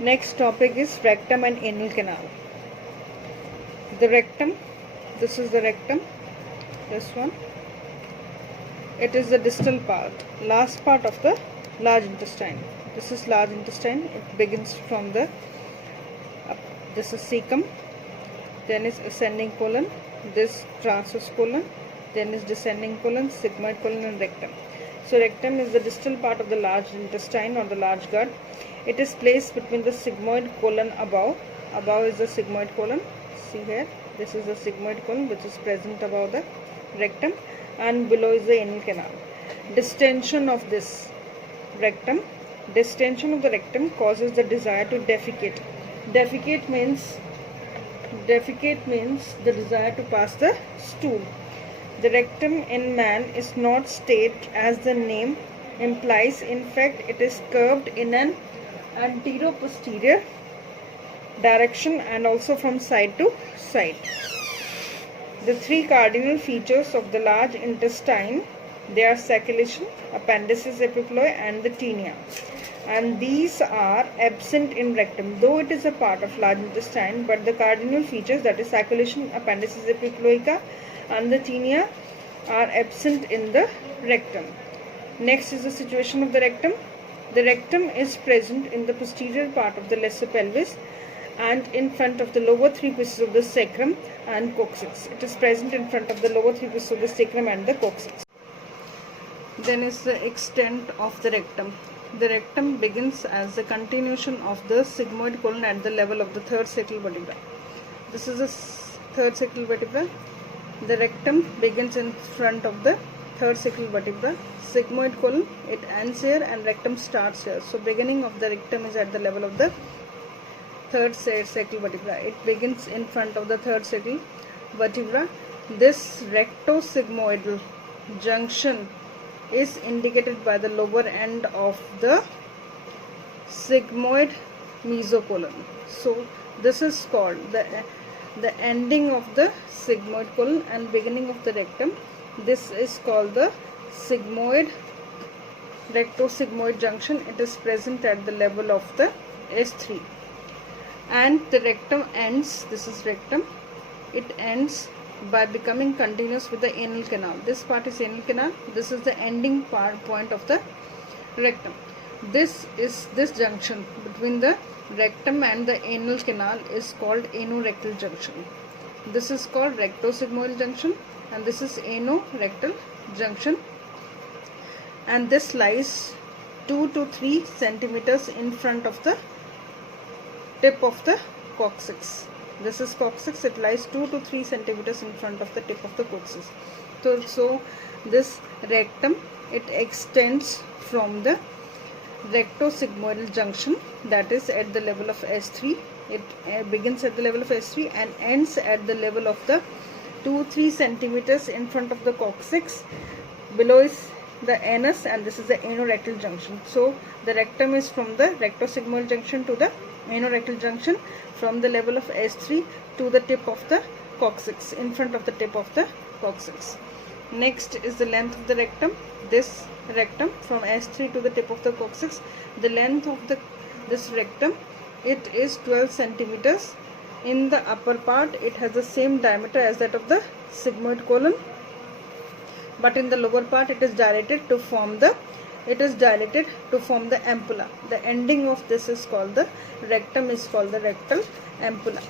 Next topic is rectum and anal canal. The rectum, this is the rectum, this one. It is the distal part, last part of the large intestine. This is large intestine. It begins from the, this is cecum, then is ascending colon, this transverse colon, then is descending colon, sigmoid colon and rectum. So rectum is the distal part of the large intestine or the large gut. It is placed between the sigmoid colon above. Above is the sigmoid colon. See here, this is the sigmoid colon which is present above the rectum, and below is the anal canal. Distension of this rectum, distension of the rectum causes the desire to defecate. Defecate means the desire to pass the stool. The rectum in man is not straight as the name implies. In fact, it is curved in an antero-posterior direction and also from side to side. The three cardinal features of the large intestine, they are circulation, appendices epiploid and the tinea, and these are absent in rectum. Though it is a part of large intestine, but the cardinal features, that is circulation, appendices epiploica and the tinea, are absent in the rectum. Next is the situation of the rectum. The rectum is present in the posterior part of the lesser pelvis and in front of the lower three pieces of the sacrum and coccyx. It is present in front of the lower three pieces of the sacrum and the coccyx. Then is the extent of the rectum. The rectum begins as the continuation of the sigmoid colon at the level of the third sacral vertebra. This is the third sacral vertebra. The rectum begins in front of the third sacral vertebra. Sigmoid colon, it ends here and rectum starts here. So beginning of the rectum is at the level of the third sacral vertebra. It begins in front of the third sacral vertebra. This rectosigmoidal junction is indicated by the lower end of the sigmoid mesocolon. So this is called the ending of the sigmoid colon and beginning of the rectum. This is called the rectosigmoid junction. It is present at the level of the S3, and the rectum ends, this is rectum, it ends by becoming continuous with the anal canal. This part is anal canal. This is the ending point of the rectum. This junction between the rectum and the anal canal is called anorectal junction. This is called rectosigmoidal junction and this is anorectal junction, and this lies 2 to 3 centimeters in front of the tip of the coccyx. This is coccyx. It lies 2 to 3 centimeters in front of the tip of the coccyx. So this rectum, it extends from the rectosigmoidal junction, that is at the level of S3. It begins at the level of S3 and ends at the level of the 2-3 centimeters in front of the coccyx. Below is the anus and this is the anorectal junction. So the rectum is from the rectosigmoidal junction to the anorectal junction, from the level of S3 to the tip of the coccyx, in front of the tip of the coccyx. Next is the length of the rectum. This rectum from S3 to the tip of the coccyx, the length of this rectum, it is 12 centimeters. In the upper part, it has the same diameter as that of the sigmoid colon, but in the lower part it is dilated to form the ampulla. The ending of this is called the rectum, is called the rectal ampulla.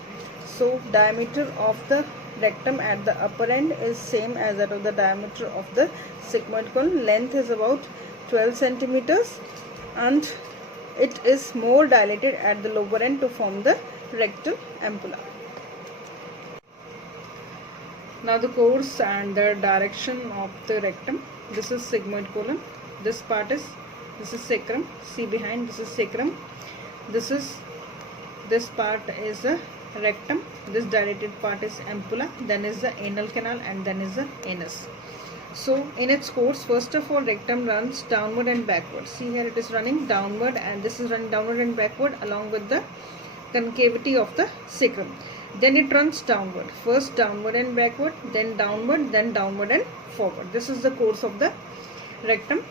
So diameter of the rectum at the upper end is same as that of the diameter of the sigmoid colon. Length is about 12 centimeters and it is more dilated at the lower end to form the rectal ampulla. Now the course and the direction of the rectum. This is sigmoid colon. This is sacrum. See behind, this is sacrum. This part is the rectum. This dilated part is ampulla. Then is the anal canal and then is the anus. So in its course, first of all, rectum runs downward and backward. See here, it is running downward and this is running downward and backward along with the concavity of the sacrum. Then it runs downward. First downward and backward, then downward and forward. This is the course of the rectum.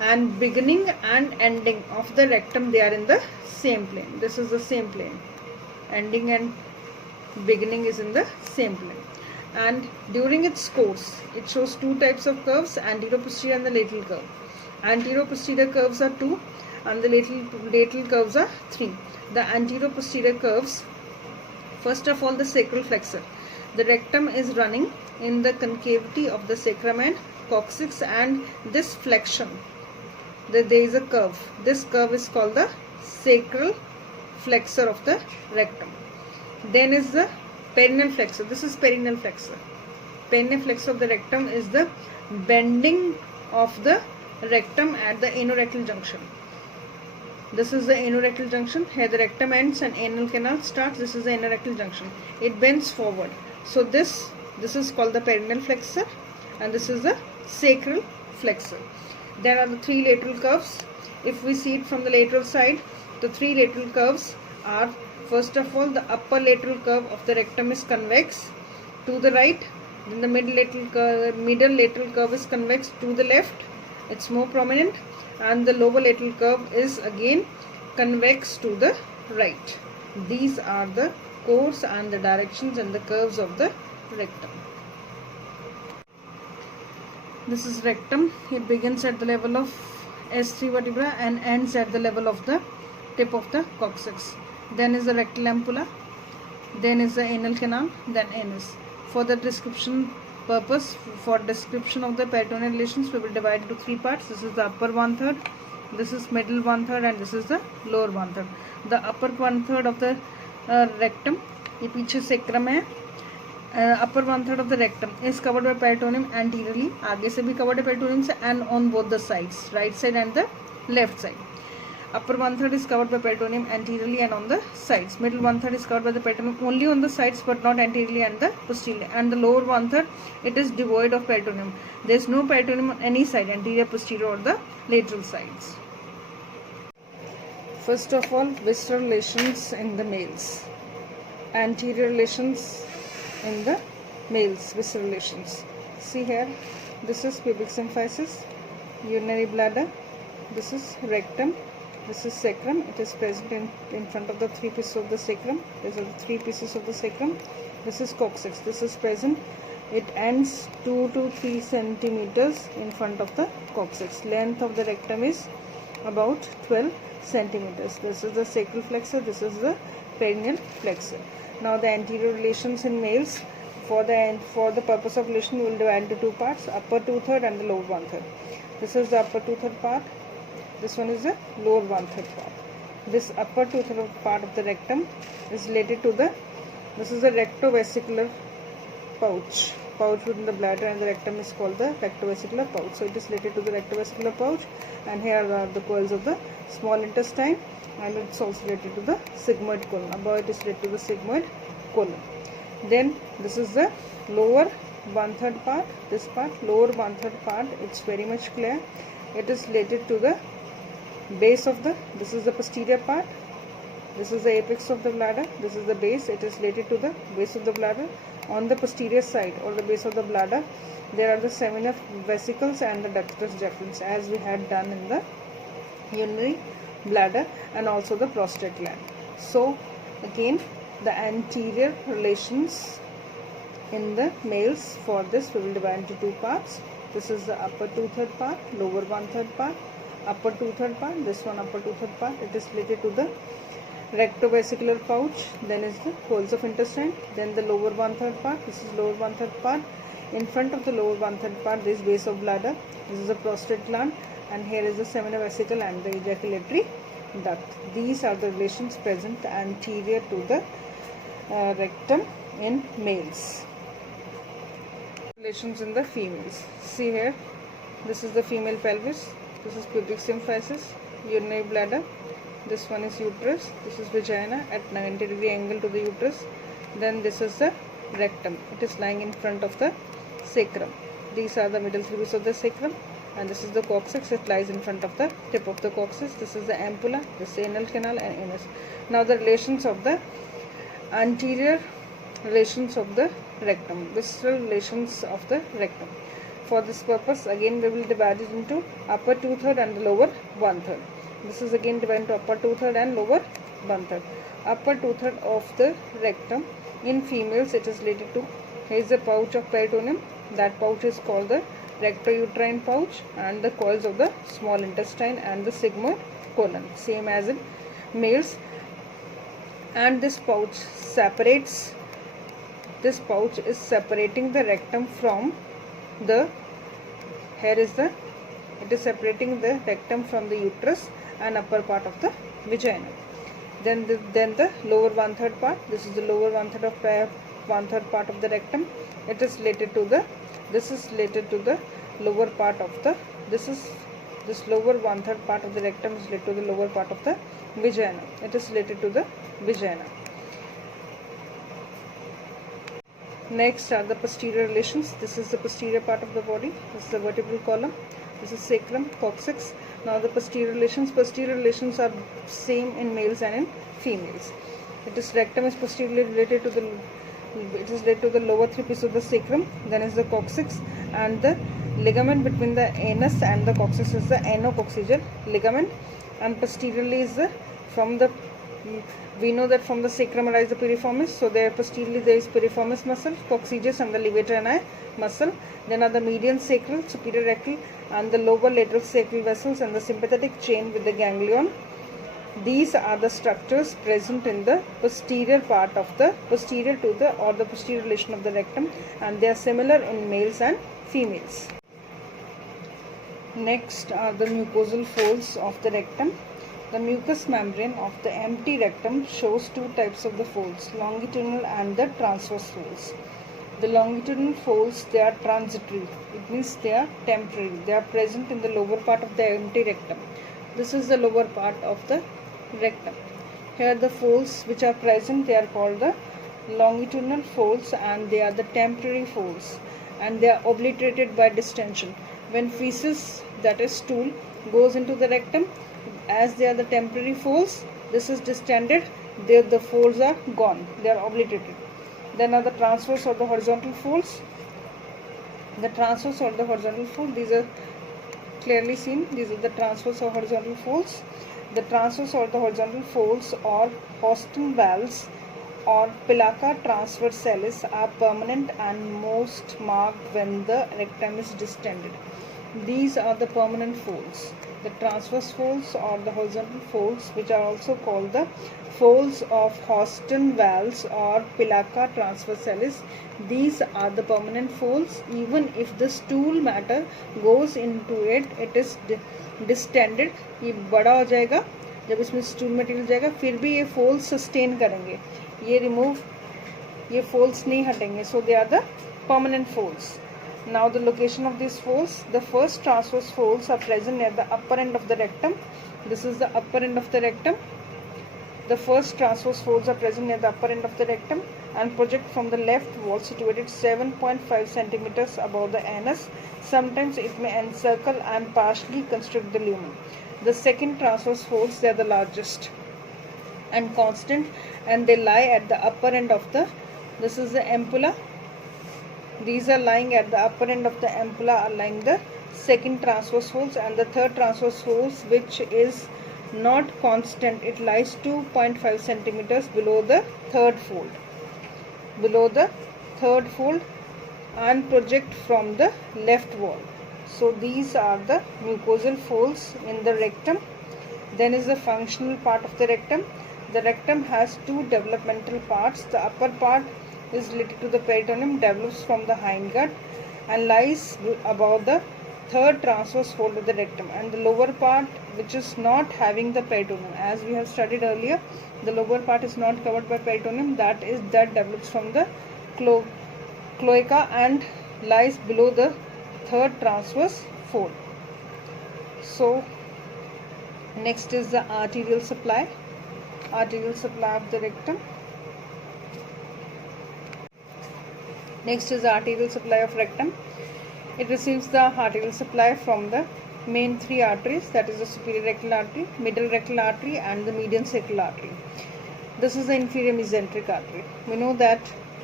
and beginning and ending of the rectum, they are in the same plane. This is the same plane. Ending and beginning is in the same plane. And during its course, it shows two types of curves, anterior-posterior and the lateral curve. Anterior-posterior curves are 2 and the lateral curves are 3. The anterior-posterior curves, first of all, the sacral flexor. The rectum is running in the concavity of the sacrum and coccyx, and this flexion, there is a curve. This curve is called the sacral flexor of the rectum. Then is the perineal flexor. This is perineal flexor. Perineal flexor of the rectum is the bending of the rectum at the anorectal junction. This is the anorectal junction. Here the rectum ends and anal canal starts. This is the anorectal junction. It bends forward. So this is called the perineal flexor, and this is the sacral flexor. There are the 3 lateral curves. If we see it from the lateral side, the 3 lateral curves are, first of all, the upper lateral curve of the rectum is convex to the right. Then the middle lateral curve is convex to the left. It's more prominent. And the lower lateral curve is again convex to the right. These are the course and the directions and the curves of the rectum. This is rectum. It begins at the level of S3 vertebra and ends at the level of the tip of the coccyx. Then is the rectal ampulla. Then is the anal canal. Then anus. For the description purpose, for description of the peritoneal relations, we will divide into 3 parts. This is the upper 1/3, this is middle 1/3, and this is the lower 1/3. The upper 1/3 of the rectum, ये पीछे sacrum है. Upper 1/3 of the rectum is covered by peritoneum anteriorly. आगे से भी covered है peritoneum से, and on both the sides, right side and the left side. Upper 1/3 is covered by peritoneum anteriorly and on the sides. Middle 1/3 is covered by the peritoneum only on the sides but not anteriorly and the posteriorly. And the lower 1/3, it is devoid of peritoneum. There is no peritoneum on any side, anterior, posterior or the lateral sides. First of all, visceral relations in the males. Anterior relations in the males, visceral relations. See here, this is pubic symphysis, urinary bladder, this is rectum, this is sacrum. It is present in front of the 3 pieces of the sacrum. These are the 3 pieces of the sacrum. This is coccyx. This is present. It ends 2 to 3 centimeters in front of the coccyx. Length of the rectum is about 12 centimeters. This is the sacral flexor. This is the perineal flexor. Now the anterior relations in males. For the purpose of relation, we will divide into 2 parts: upper 2/3 and the lower 1/3. This is the upper 2/3 part. This one is the lower 1/3 part. This upper 2/3 part of the rectum is related to the, this is the rectovesicular pouch within the bladder, and the rectum is called the rectovesicular pouch. So it is related to the rectovesicular pouch, and here are the coils of the small intestine, and it's also related to the sigmoid colon. Above it is related to the sigmoid colon. Then this is the lower 1/3 part. This part, lower 1/3 part, it's very much clear. It is related to the base of the, this is the posterior part, this is the apex of the bladder, this is the base. It is related to the base of the bladder. On the posterior side or the base of the bladder, there are the seminal vesicles and the ductus deferens, as we had done in the urinary bladder and also the prostate gland. So again, the anterior relations in the males, for this we will divide into 2 parts. This is the upper 2/3 part, lower 1/3 part. Upper 2/3 part, this one upper 2/3 part, it is related to the rectovesicular pouch. Then is the holes of intestine. Then the lower 1/3 part, this is lower 1/3 part. In front of the lower 1/3 part, this is base of bladder, this is the prostate gland, and here is the seminal vesicle and the ejaculatory duct. These are the relations present anterior to the rectum in males. Relations in the females. See here, this is the female pelvis, this is pubic symphysis, urinary bladder, this one is uterus, this is vagina at 90-degree angle to the uterus. Then this is the rectum, it is lying in front of the sacrum. These are the middle 3 pieces of the sacrum, and this is the coccyx, it lies in front of the tip of the coccyx. This is the ampulla, this is anal canal and anus. Now the relations of the anterior relations of the rectum, visceral relations of the rectum. For this purpose, again we will divide it into upper 2/3 and the lower 1/3. This is again divided into upper 2/3 and lower 1/3. Upper 2/3 of the rectum in females, it is related to, here is the pouch of peritoneum. That pouch is called the rectouterine pouch, and the coils of the small intestine and the sigmoid colon, same as in males. And this pouch separates, this pouch is separating the rectum from the, here is the, it is separating the rectum from the uterus and upper part of the vagina. Then the lower 1/3 part, this is the lower 1/3 of 1/3 part of the rectum. It is related to the, this is related to the lower part of the, this lower 1/3 part of the rectum is related to the lower part of the vagina. It is related to the vagina. Next are the posterior relations. This is the posterior part of the body. This is the vertebral column. This is sacrum, coccyx. Now the posterior relations. Posterior relations are same in males and in females. It is, rectum is posteriorly related to the, it is related to the lower 3 pieces of the sacrum. Then is the coccyx, and the ligament between the anus and the coccyx is the anococcygeal ligament. And posteriorly is the, from the, we know that from the sacrum arises the piriformis, so there posteriorly there is piriformis muscle, coccygeus and the levator ani muscle. Then are the median sacral, superior rectal and the lower lateral sacral vessels and the sympathetic chain with the ganglion. These are the structures present in the posterior part of the, posterior to the, or the posterior relation of the rectum, and they are similar in males and females. Next are the mucosal folds of the rectum. The mucous membrane of the empty rectum shows two types of the folds, longitudinal and the transverse folds. The longitudinal folds, they are transitory. It means they are temporary. They are present in the lower part of the empty rectum. This is the lower part of the rectum. Here the folds which are present, they are called the longitudinal folds, and they are the temporary folds, and they are obliterated by distension. When feces, that is stool, goes into the rectum, as they are the temporary folds, this is distended, the folds are gone, they are obliterated. Then are the transverse or the horizontal folds. The transverse or the horizontal fold, these are clearly seen, these are the transverse or horizontal folds. The transverse or the horizontal folds or Houston valves or placa transversalis are permanent and most marked when the rectum is distended. These are the permanent folds. The transverse folds or the horizontal folds, which are also called the folds of Houston valves or placa transversalis, these are the permanent folds. Even if the stool matter goes into it, it is distended. ये बड़ा हो जाएगा, जब इसमें stool material जाएगा, फिर भी ये folds sustain करेंगे, ये remove, ये folds नहीं हटेंगे. So they are the permanent folds. Now the location of these folds, the first transverse folds are present near the upper end of the rectum. This is the upper end of the rectum. The first transverse folds are present near the upper end of the rectum and project from the left wall situated 7.5 centimeters above the anus. Sometimes it may encircle and partially constrict the lumen. The second transverse folds, they are the largest and constant, and they lie at the upper end of the, this is the ampulla. These are lying at the upper end of the ampulla, are lying the second transverse folds, and the third transverse folds, which is not constant, it lies 2.5 centimeters below the third fold, and project from the left wall. So these are the mucosal folds in the rectum. Then is the functional part of the rectum. The rectum has two developmental parts. The upper part is related to the peritoneum, develops from the hindgut and lies above the third transverse fold of the rectum, and the lower part, which is not having the peritoneum, as we have studied earlier, the lower part is not covered by peritoneum, that develops from the cloaca and lies below the third transverse fold. So next is the arterial supply of the rectum. Next is the arterial supply of rectum. It receives the arterial supply from the main three arteries, that is the superior rectal artery, middle rectal artery and the median sacral artery. This is the inferior mesenteric artery. We know that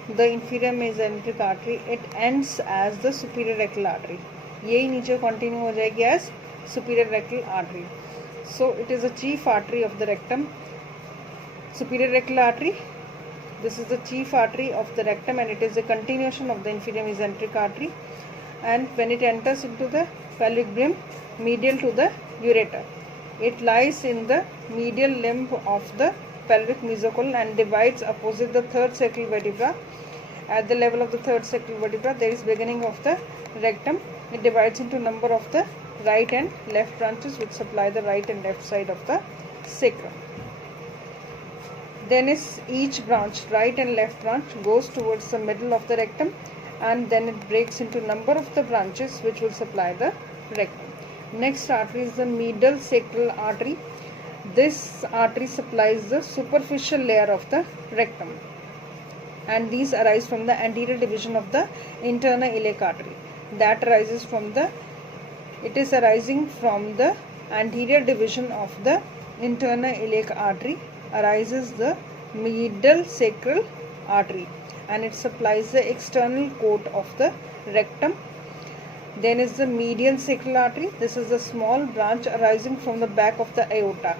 the inferior mesenteric artery, it ends as the superior rectal artery. यही नीचे continue हो जाएगी as superior rectal artery. So it is a chief artery of the rectum. Superior rectal artery, this is the chief artery of the rectum and it is a continuation of the inferior mesenteric artery, and when it enters into the pelvic brim medial to the ureter, it lies in the medial limb of the pelvic mesocolon and divides opposite the third sacral vertebra. At the level of the third sacral vertebra there is beginning of the rectum. It divides into number of the right and left branches which supply the right and left side of the sacrum. Then is each branch, right and left branch, goes towards the middle of the rectum, and then it breaks into number of the branches which will supply the rectum. Next artery is the medial sacral artery. This artery supplies the superficial layer of the rectum, and these arise from the anterior division of the internal iliac artery. That arises from the, it is arising from the anterior division of the internal iliac artery arises the medial sacral artery, and it supplies the external coat of the rectum. Then is the median sacral artery. This is a small branch arising from the back of the aorta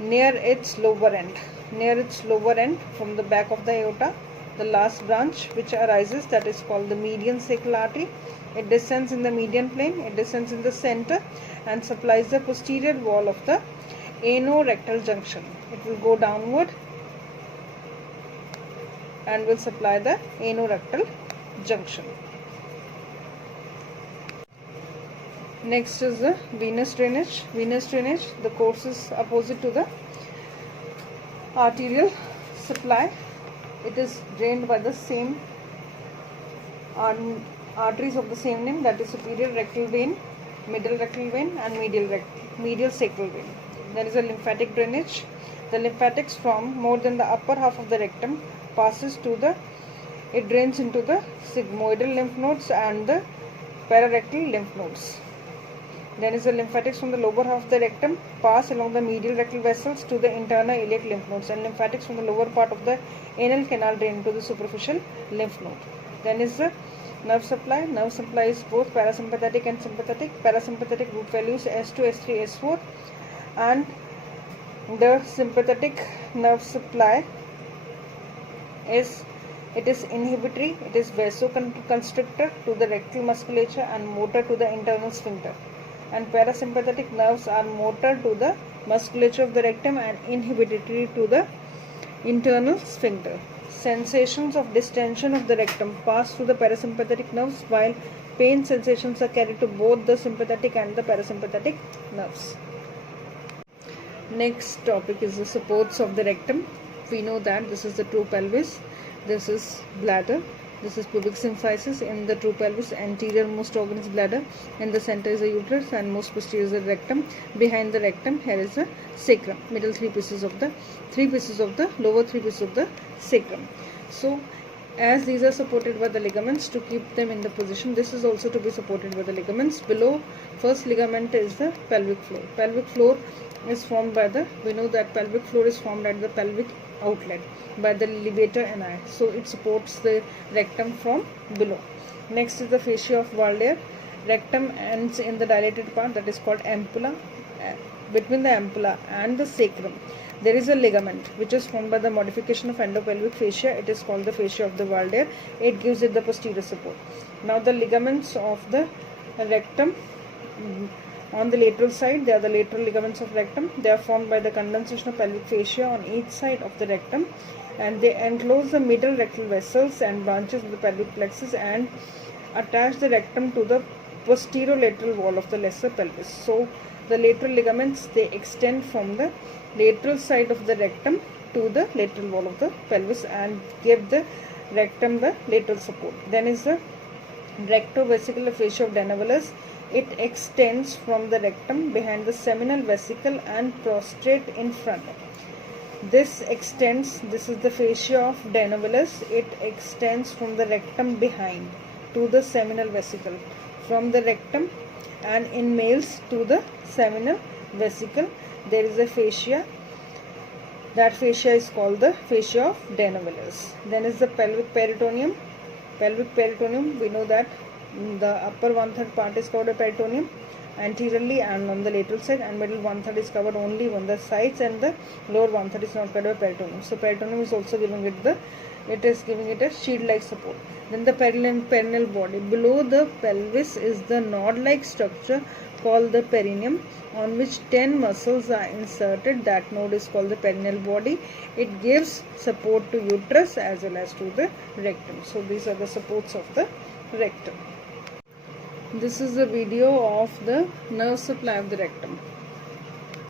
near its lower end. Near its lower end from the back of the aorta, the last branch which arises, that is called the median sacral artery. It descends in the median plane, it descends in the center and supplies the posterior wall of the anorectal junction. It will go downward and will supply the anorectal junction. Next is the venous drainage. Venous drainage, the course is opposite to the arterial supply. It is drained by the same arteries of the same name, that is superior rectal vein, middle rectal vein and medial sacral vein. There is a lymphatic drainage. The lymphatics from more than the upper half of the rectum passes to the, it drains into the sigmoidal lymph nodes and the pararectal lymph nodes. Then is the lymphatics from the lower half of the rectum pass along the medial rectal vessels to the internal iliac lymph nodes, and lymphatics from the lower part of the anal canal drain into the superficial lymph node. Then is the nerve supply. Nerve supply is both parasympathetic and sympathetic. Parasympathetic root values S2, S3, S4, and the sympathetic nerve supply is, it is inhibitory, it is vasoconstrictor to the rectal musculature and motor to the internal sphincter. And parasympathetic nerves are motor to the musculature of the rectum and inhibitory to the internal sphincter. Sensations of distension of the rectum pass through the parasympathetic nerves, while pain sensations are carried to both the sympathetic and the parasympathetic nerves. Next topic is the supports of the rectum. We know that this is the true pelvis, this is bladder, this is pubic symphysis. In the true pelvis, anterior most organ is bladder, in the center is the uterus, and most posterior is the rectum. Behind the rectum here is the sacrum, middle lower three pieces of the sacrum. So as these are supported by the ligaments to keep them in the position, this is also to be supported by the ligaments. Below first ligament is the pelvic floor. Pelvic floor is formed by the, we know that pelvic floor is formed at the pelvic outlet by the levator ani, so it supports the rectum from below. Next is the fascia of Waldeyer. Rectum ends in the dilated part, that is called ampulla. Between the ampulla and the sacrum there is a ligament which is formed by the modification of endopelvic fascia. It is called the fascia of the Waldeyer. It gives it the posterior support. Now the ligaments of the rectum, on the lateral side, they are the lateral ligaments of rectum. They are formed by the condensation of pelvic fascia on each side of the rectum, and they enclose the middle rectal vessels and branches of the pelvic plexus and attach the rectum to the posterolateral wall of the lesser pelvis. So the lateral ligaments, they extend from the lateral side of the rectum to the lateral wall of the pelvis and give the rectum the lateral support. Then is the rectovesicular fascia of Dennevalus. It extends from the rectum behind the seminal vesicle and prostrate in front. This extends, this is the fascia of Dennevalus. It extends from the rectum behind to the seminal vesicle, from the rectum and in males to the seminal vesicle there is a fascia. That fascia is called the fascia of Dennevalus. Then is the pelvic peritoneum. Pelvic peritoneum, we know that The upper 1/3 part is covered by peritoneum anteriorly and on the lateral side, and middle 1/3 is covered only on the sides, and the lower 1/3 is not covered by peritoneum. So peritoneum is also giving it a shield-like support. Then the perineal body. Below the pelvis is the nod-like structure called the perineum, on which 10 muscles are inserted. That node is called the perineal body. It gives support to uterus as well as to the rectum. So these are the supports of the rectum. This is the video of the nerve supply of the rectum.